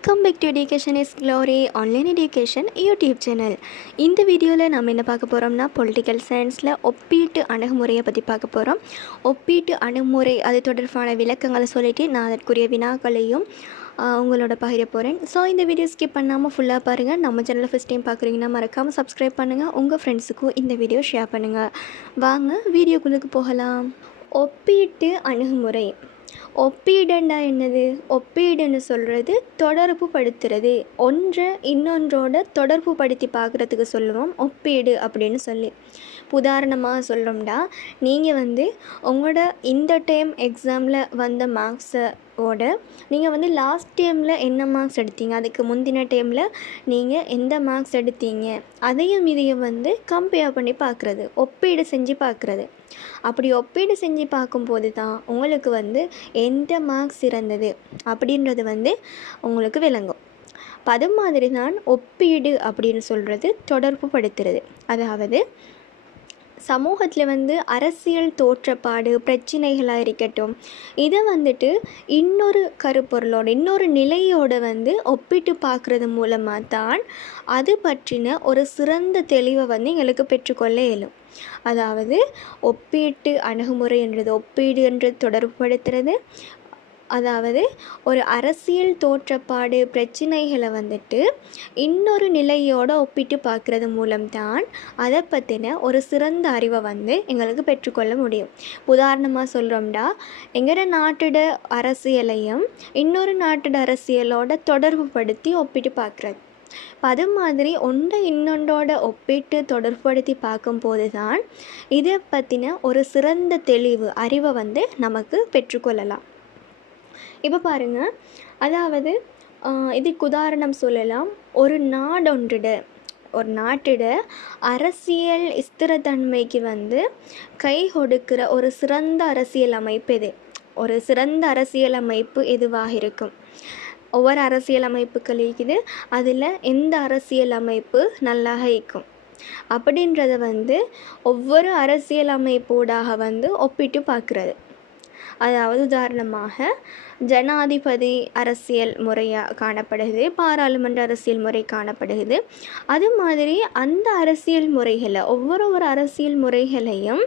Welcome back to education is glory online education YouTube channel இந்த வீடியோவில் நம்ம என்ன பார்க்க போகிறோம்னா பொலிட்டிக்கல் சயின்ஸில் ஒப்பீட்டு அணுகுமுறையை பற்றி பார்க்க போகிறோம் ஒப்பீட்டு அணுகுமுறை அது தொடர்பான விளக்கங்களை சொல்லிவிட்டு நான் அதற்குரிய வினாக்களையும் உங்களோட பகிர போகிறேன் ஸோ இந்த வீடியோ ஸ்கிப் பண்ணாமல் ஃபுல்லாக பாருங்கள் நம்ம சேனலில் ஃபஸ்ட் டைம் பார்க்குறீங்கன்னா மறக்காமல் சப்ஸ்கிரைப் பண்ணுங்கள் உங்கள் ஃப்ரெண்ட்ஸுக்கும் இந்த வீடியோ ஷேர் பண்ணுங்கள் வாங்க வீடியோக்குள்ளுக்கு போகலாம். ஒப்பீட்டு அணுகுமுறை. ஒப்பீடுண்டா என்னது? ஒப்பீடுன்னு சொல்கிறது தொடர்பு படுத்துறது. ஒன்றை இன்னொன்றோட தொடர்பு படுத்தி பார்க்குறதுக்கு சொல்லுவோம். ஒப்பீடு அப்படின்னு சொல்லி. உதாரணமாக சொல்கிறோம்டா நீங்கள் வந்து உங்களோட இந்த டைம் எக்ஸாமில் வந்த மார்க்ஸோட நீங்கள் வந்து லாஸ்ட் டைமில் என்ன மார்க்ஸ் எடுத்தீங்க? அதுக்கு முந்தின டைமில் நீங்கள் எந்த மார்க்ஸ் எடுத்தீங்க? அதையும் இதையும் வந்து கம்பேர் பண்ணி பார்க்குறது ஒப்பீடு செஞ்சு பார்க்குறது. அப்படி ஒப்பீடு செஞ்சு பார்க்கும்போது தான் உங்களுக்கு வந்து எந்த மார்க்ஸ் சிறந்தது அப்படின்றது வந்து உங்களுக்கு விளங்கும். அது மாதிரி தான் ஒப்பீடு அப்படின்னு சொல்கிறது தொடர்பு படுத்துறது அதாவது சமூகத்தில் வந்து அரசியல் தோற்றப்பாடு பிரச்சனைகளாக இருக்கட்டும். இதை வந்துட்டு இன்னொரு கருப்பொருளோட இன்னொரு நிலையோட வந்து ஒப்பிட்டு பார்க்குறது மூலமாக தான் அது பற்றின ஒரு சிறந்த தெளிவை வந்து எங்களுக்கு பெற்றுக்கொள்ள இயலும். அதாவது ஒப்பீட்டு அணுகுமுறை என்றது ஒப்பீடு என்று தொடர்புபடுத்துறது அதாவது ஒரு அரசியல் தோற்றப்பாடு பிரச்சனைகளை வந்துட்டு இன்னொரு நிலையோட ஒப்பிட்டு பார்க்குறது மூலம்தான் அதை பற்றின ஒரு சிறந்த அறிவை வந்து எங்களுக்கு பெற்றுக்கொள்ள முடியும். உதாரணமாக சொல்கிறோம்டா எங்களோட நாட்டோட அரசியலையும் இன்னொரு நாட்டோட அரசியலோட தொடர்பு படுத்தி ஒப்பிட்டு பார்க்குறது. அது மாதிரி ஒன்றை இன்னொன்றோட ஒப்பிட்டு தொடர்புபடுத்தி பார்க்கும்போது தான் இதை பற்றின ஒரு சிறந்த தெளிவு அறிவை வந்து நமக்கு பெற்றுக்கொள்ளலாம். இப்போ பாருங்க. அதாவது இதுக்கு உதாரணம் சொல்லலாம். ஒரு நாடொன்றிட ஒரு நாட்டிட அரசியல் ஸ்திரத்தன்மைக்கு வந்து கை கொடுக்கிற ஒரு சிறந்த அரசியல் அமைப்பு எது ஒரு சிறந்த அரசியல் அமைப்பு எதுவாக இருக்கும்? ஒவ்வொரு அரசியல் அமைப்புகள் இருக்குது அதில் எந்த அரசியல் அமைப்பு நல்லாக இருக்கும்? அப்படின்றத வந்து ஒவ்வொரு அரசியல் அமைப்போடாக வந்து ஒப்பிட்டு பார்க்குறது. அதாவது உதாரணமாக ஜனாதிபதி அரசியல் முறையாக காணப்படுகிறது பாராளுமன்ற அரசியல் முறை காணப்படுகிறது. அது மாதிரி அந்த அரசியல் முறைகளை ஒவ்வொரு ஒரு அரசியல் முறைகளையும்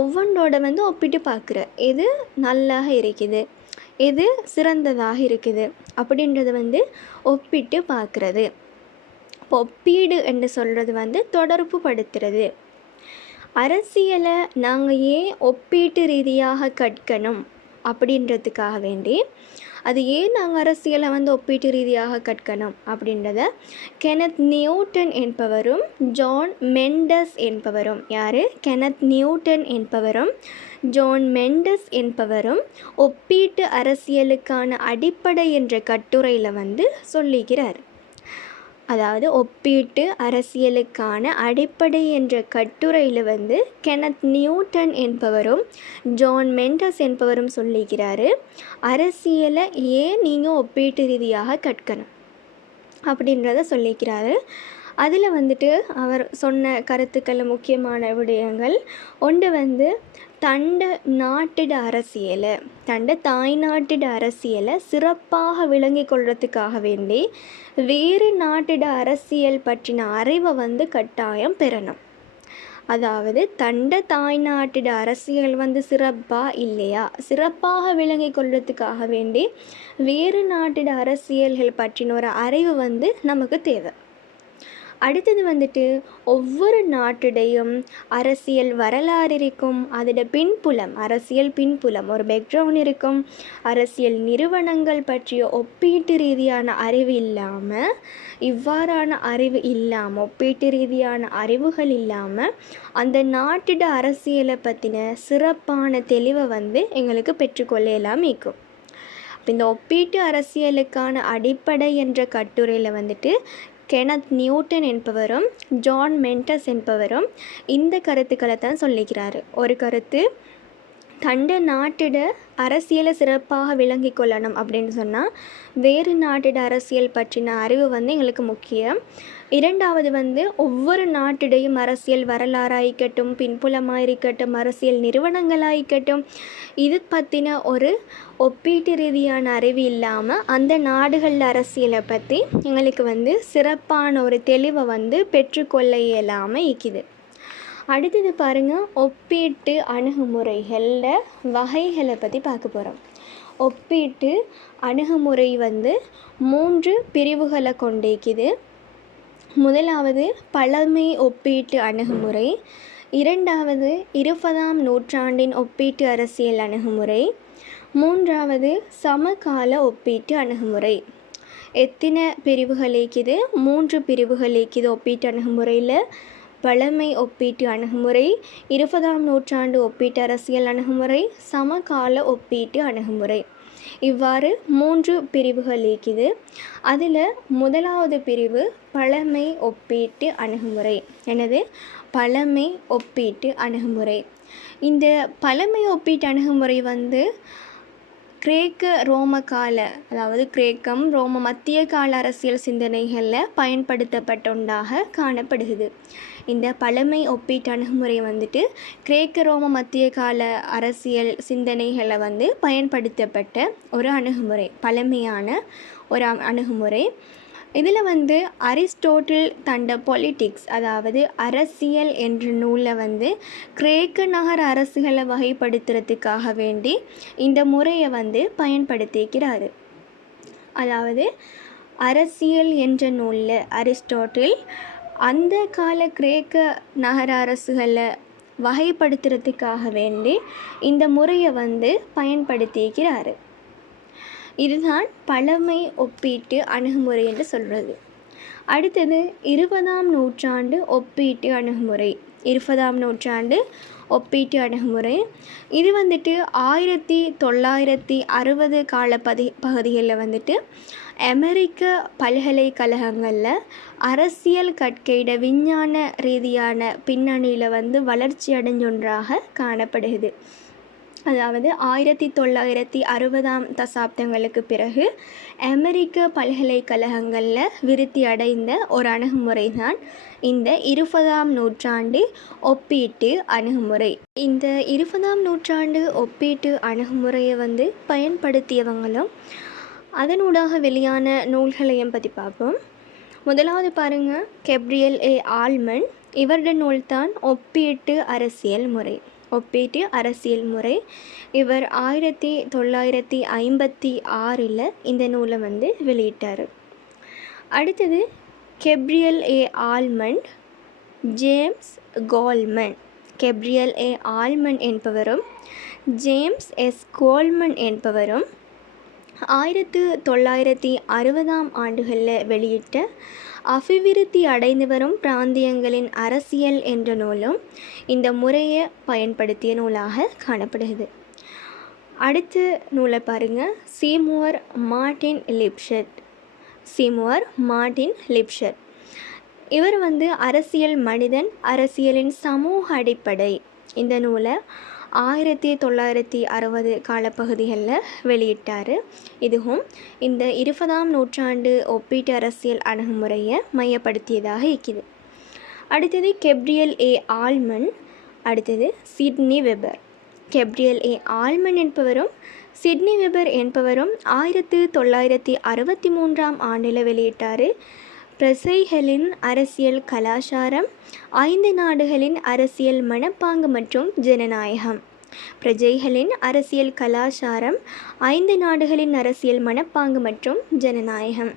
ஒவ்வொன்றோட வந்து ஒப்பிட்டு பார்க்குற எது நல்லாக இருக்குது எது சிறந்ததாக இருக்குது அப்படின்றத வந்து ஒப்பிட்டு பார்க்குறது. இப்போ ஒப்பீடு என்று சொல்கிறது வந்து தொடர்பு படுத்துறது. அரசியலை நாங்கள் ஏன் ஒப்பீட்டு ரீதியாக கற்கணும்? அப்படின்றதுக்காக வேண்டி அது ஏன் நாங்கள் அரசியலை வந்து ஒப்பீட்டு ரீதியாக கற்கணும் அப்படின்றத கெனத் நியூட்டன் என்பவரும் ஜான் மெண்டஸ் என்பவரும் யார்? கெனத் நியூட்டன் என்பவரும் ஜான் மெண்டஸ் என்பவரும் ஒப்பீட்டு அரசியலுக்கான அடிப்படை என்ற கட்டுரையில் வந்து சொல்லுகிறார் அதாவது ஒப்பீட்டு அரசியலுக்கான அடிப்படை என்ற கட்டுரையில் வந்து கெனத் நியூட்டன் என்பவரும் ஜான் மெண்டஸ் என்பவரும் சொல்லிக்கிறாரு அரசியலை ஏன் நீங்கள் ஒப்பீட்டு ரீதியாக கற்கணும்? அப்படின்றத சொல்லிக்கிறாரு. அதில் வந்துட்டு அவர் சொன்ன கருத்துக்கள் முக்கியமான விடயங்கள். ஒன்று வந்து தண்ட நாட்டிட அரசியலை தண்ட தாய்நாட்டிட அரசியலை சிறப்பாக விளங்கி கொள்றதுக்காக வேண்டி வேறு நாட்டிட அரசியல் பற்றின அறிவை வந்து கட்டாயம் பெறணும். அதாவது தண்ட தாய்நாட்டிட அரசியல் வந்து சிறப்பாக இல்லையா? சிறப்பாக விளங்கி கொள்றதுக்காக வேண்டி வேறு நாட்டிட அரசியல்கள் பற்றின ஒரு அறிவு வந்து நமக்கு தேவை. அடுத்தது வந்துட்டு ஒவ்வொரு நாட்டுடையும் அரசியல் வரலாறு இருக்கும். அதோட பின்புலம் அரசியல் பின்புலம். ஒரு பேக்ரவுண்ட் இருக்கும். அரசியல் நிறுவனங்கள் பற்றிய ஒப்பீட்டு ரீதியான அறிவு இல்லாமல் இவ்வாறான அறிவு இல்லாமல் ஒப்பீட்டு ரீதியான அறிவுகள் இல்லாமல் அந்த நாட்டிட அரசியலை பற்றின சிறப்பான தெளிவை வந்து எங்களுக்கு பெற்றுக்கொள்ள இருக்கும் இந்த ஒப்பீட்டு அரசியலுக்கான அடிப்படை என்ற கட்டுரையில் வந்துட்டு கெனத் நியூட்டன் என்பவரும் ஜான் மென்டஸ் என்பவரும் இந்த கருத்துக்களை தான் சொல்லிக்கிறாரு ஒரு கருத்து தண்ட நாட்டிட அரசியலை சிறப்பாக விளங்கி கொள்ளணும் அப்படின்னு சொன்னால் வேறு நாட்டிட அரசியல் பற்றின அறிவு வந்து எங்களுக்கு முக்கியம். இரண்டாவது வந்து ஒவ்வொரு நாட்டிடையும் அரசியல் வரலாறாயிக்கட்டும் பின்புலமாக இருக்கட்டும் அரசியல் நிறுவனங்களாயிக்கட்டும் இது பற்றின ஒரு ஒப்பீட்டு ரீதியான அறிவு இல்லாமல் அந்த நாடுகள் அரசியலை பற்றி எங்களுக்கு வந்து சிறப்பான ஒரு தெளிவை வந்து பெற்றுக்கொள்ள இயலாமல் இருக்குது அடுத்தது பாருங்கள் ஒப்பீட்டு அணுகுமுறைகளில் வகைகளை பற்றி பார்க்க போகிறோம் ஒப்பீட்டு அணுகுமுறை வந்து மூன்று பிரிவுகளை கொண்டிருக்குது. முதலாவது பழமை ஒப்பீட்டு அணுகுமுறை இரண்டாவது இருபதாம் நூற்றாண்டின் ஒப்பீட்டு அரசியல் அணுகுமுறை மூன்றாவது சமகால ஒப்பீட்டு அணுகுமுறை. எத்தனை பிரிவுகள் இருக்குது? மூன்று பிரிவுகள் இருக்குது ஒப்பீட்டு அணுகுமுறையில். பழமை ஒப்பீட்டு அணுகுமுறை இருபதாம் நூற்றாண்டு ஒப்பீட்டு அரசியல் அணுகுமுறை சமகால ஒப்பீட்டு அணுகுமுறை. இவ்வாறு மூன்று பிரிவுகள் இருக்குது அதில் முதலாவது பிரிவு பழமை ஒப்பீட்டு அணுகுமுறை. எனது பழமை ஒப்பீட்டு அணுகுமுறை. இந்த பழமை ஒப்பீட்டு அணுகுமுறை வந்து கிரேக்க ரோம கால அதாவது கிரேக்கம் ரோம மத்திய கால அரசியல் சிந்தனைகளில் பயன்படுத்தப்பட்டொன்றாக காணப்படுகிறது. இந்த பழமை ஒப்பீட்டு அணுகுமுறை வந்துட்டு கிரேக்க ரோம மத்திய கால அரசியல் சிந்தனைகளை வந்து பயன்படுத்தப்பட்ட ஒரு அணுகுமுறை பழமையான ஒரு அணுகுமுறை. இதில் வந்து அரிஸ்டோட்டில் தண்ட பொலிட்டிக்ஸ் அதாவது அரசியல் என்ற நூலில் வந்து கிரேக்க நகர அரசுகளை வகைப்படுத்துறதுக்காக வேண்டி இந்த முறையை வந்து பயன்படுத்திக்கிறாரு அதாவது அரசியல் என்ற நூலில் அரிஸ்டோட்டில் அந்த கால கிரேக்க நகர அரசுகளை வகைப்படுத்துறதுக்காக வேண்டி இந்த முறையை வந்து பயன்படுத்தியிருக்கிறாரு. இதுதான் பழமை ஒப்பீட்டு அணுகுமுறை என்று சொல்கிறது அடுத்தது இருபதாம் நூற்றாண்டு ஒப்பீட்டு அணுகுமுறை. இருபதாம் நூற்றாண்டு ஒப்பீட்டு அணுகுமுறை. இது வந்துட்டு ஆயிரத்தி தொள்ளாயிரத்தி அறுபது கால பதி பகுதிகளில் வந்துட்டு அமெரிக்க பல்கலைக்கழகங்களில் அரசியல் கற்கையிட விஞ்ஞான ரீதியான பின்னணியில் வந்து வளர்ச்சி அடைஞ்சொன்றாக காணப்படுகிறது. அதாவது ஆயிரத்தி தொள்ளாயிரத்தி அறுபதாம் தசாப்தங்களுக்கு பிறகு அமெரிக்க பல்கலைக்கழகங்களில் விருத்தி அடைந்த ஒரு அணுகுமுறை தான் இந்த இருபதாம் நூற்றாண்டு ஒப்பீட்டு அணுகுமுறை. இந்த இருபதாம் நூற்றாண்டு ஒப்பீட்டு அணுகுமுறையை வந்து பயன்படுத்தியவங்களும் அதனூடாக வெளியான நூல்களையும் பற்றி பார்ப்போம். முதலாவது பாருங்கள் கெப்ரியல் ஏ. ஆல்மன். இவருடைய நூல் தான் ஒப்பீட்டு அரசியல் முறை. ஒப்பீட்டு அரசியல் முறை. இவர் ஆயிரத்தி தொள்ளாயிரத்தி ஐம்பத்தி ஆறில் இந்த நூலை வந்து வெளியிட்டார். அடுத்தது Gabriel A Almond James Coleman. Gabriel A Almond என்பவரும் ஜேம்ஸ் எஸ் கோல்மன் என்பவரும் ஆயிரத்து தொள்ளாயிரத்தி அறுபதாம் ஆண்டுகளில் வெளியிட்ட அபிவிருத்தி அடைந்து வரும் பிராந்தியங்களின் அரசியல் என்ற நூலும் இந்த முறையை பயன்படுத்திய நூலாக காணப்படுகிறது. அடுத்த நூலை பாருங்கள் சீமுவர் மார்டின் லிப்ஷட். சீமுவர் மார்டின் லிப்ஷட். இவர் வந்து அரசியல் மனிதன் அரசியலின் சமூக அடிப்படை. இந்த நூலை ஆயிரத்தி தொள்ளாயிரத்தி அறுபது காலப்பகுதிகளில் வெளியிட்டார். இதுவும் இந்த இருபதாம் நூற்றாண்டு ஒப்பீட்டு அரசியல் அணுகுமுறையை மையப்படுத்தியதாக இருக்குது. அடுத்தது கெப்ரியல் ஏ. ஆல்மன் அடுத்தது சிட்னி வெபர். Gabriel A. ஆல்மன் என்பவரும் சிட்னி வெபர் என்பவரும் ஆயிரத்து தொள்ளாயிரத்தி அறுபத்தி மூன்றாம் ஆண்டில் வெளியிட்டார். பிரசைகளின் அரசியல் கலாச்சாரம் ஐந்து நாடுகளின் அரசியல் மனப்பாங்கு மற்றும் ஜனநாயகம். பிரஜைகளின் அரசியல் கலாச்சாரம் ஐந்து நாடுகளின் அரசியல் மனப்பாங்கு மற்றும் ஜனநாயகம்.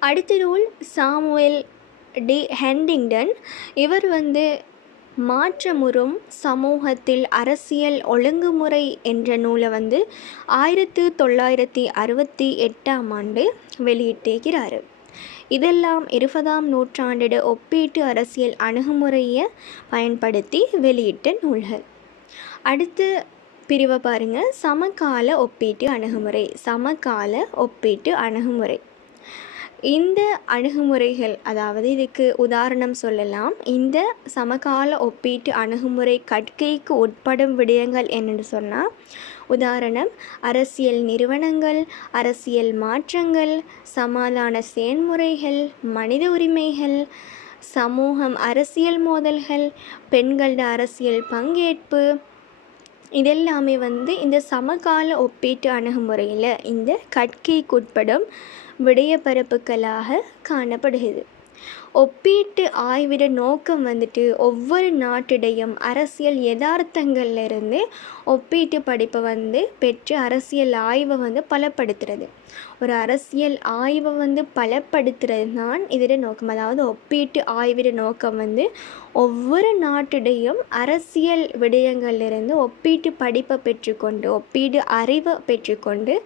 அடுத்த நூல் சாமுவேல் டி. ஹெண்டிங்டன். இவர் வந்து மாற்றமுறும் சமூகத்தில் அரசியல் ஒழுங்குமுறை என்ற நூலை வந்து ஆயிரத்து தொள்ளாயிரத்தி அறுபத்தி எட்டாம் ஆண்டு வெளியிட்டிருக்கிறார். இதெல்லாம் இருபதாம் நூற்றாண்டிட ஒப்பீட்டு அரசியல் அணுகுமுறையை பயன்படுத்தி வெளியிட்ட நூல்கள். அடுத்து பிரிவை பாருங்கள் சமகால ஒப்பீட்டு அணுகுமுறை. சமகால ஒப்பீட்டு அணுகுமுறை. இந்த அணுகுமுறைகள் அதாவது இதுக்கு உதாரணம் சொல்லலாம். இந்த சமகால ஒப்பீட்டு அணுகுமுறை கற்கைக்கு உட்படும் விடயங்கள் என்னென்னு சொன்னால் உதாரணம் அரசியல் நிறுவனங்கள் அரசியல் மாற்றங்கள் சமாதான செயன்முறைகள் மனித உரிமைகள் சமூகம் அரசியல் மோதல்கள் பெண்களோட அரசியல் பங்கேற்பு இதெல்லாமே வந்து இந்த சமகால ஒப்பீட்டு அணுகுமுறையில் இந்த கட்கைக்குட்படும் விடயப்பரப்புகளாக காணப்படுகிறது. ஒப்பீட்டு ஆய்விட நோக்கம் வந்துட்டு ஒவ்வொரு நாட்டிடையும் அரசியல் யதார்த்தங்கள்லேருந்து ஒப்பீட்டு படிப்பை வந்து பெற்று அரசியல் ஆய்வை வந்து பலப்படுத்துறது. ஒரு அரசியல் ஆய்வை வந்து பலப்படுத்துறது தான் இதோட நோக்கம். அதாவது ஒப்பீட்டு ஆய்விட நோக்கம் வந்து ஒவ்வொரு நாட்டிடையும் அரசியல் விடயங்கள்லேருந்து ஒப்பீட்டு படிப்பை பெற்றுக்கொண்டு ஒப்பீடு அறிவை பெற்றுக்கொண்டு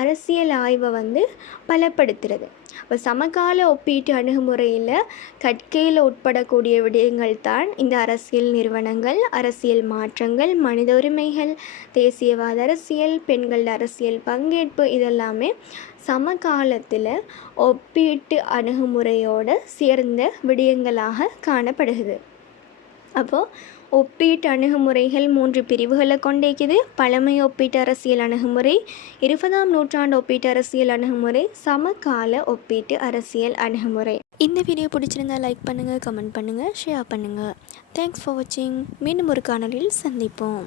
அரசியல் ஆய்வை வந்து பலப்படுத்துறது. இப்போ சமகால ஒப்பீட்டு அணுகுமுறையில் கற்கையில் உட்படக்கூடிய விடயங்கள் தான் இந்த அரசியல் நிறுவனங்கள் அரசியல் மாற்றங்கள் மனித உரிமைகள் தேசியவாத அரசியல் பெண்கள் அரசியல் பங்கேற்பு இதெல்லாமே சமகாலத்தில் ஒப்பீட்டு அணுகுமுறையோடு சேர்ந்த விடயங்களாக காணப்படுகிறது. அப்போது ஒப்பீட்டு அணுகுமுறைகள் மூன்று பிரிவுகளை கொண்டிருக்குது. பழமை ஒப்பீட்டு அரசியல் அணுகுமுறை இருபதாம் நூற்றாண்டு ஒப்பீட்டு அரசியல் அணுகுமுறை சமகால ஒப்பீட்டு அரசியல் அணுகுமுறை. இந்த வீடியோ பிடிச்சிருந்தா லைக் பண்ணுங்கள் கமெண்ட் பண்ணுங்கள் ஷேர் பண்ணுங்கள் தேங்க்ஸ் ஃபார் வாட்சிங் மீண்டும் ஒரு காணொலியில் சந்திப்போம்.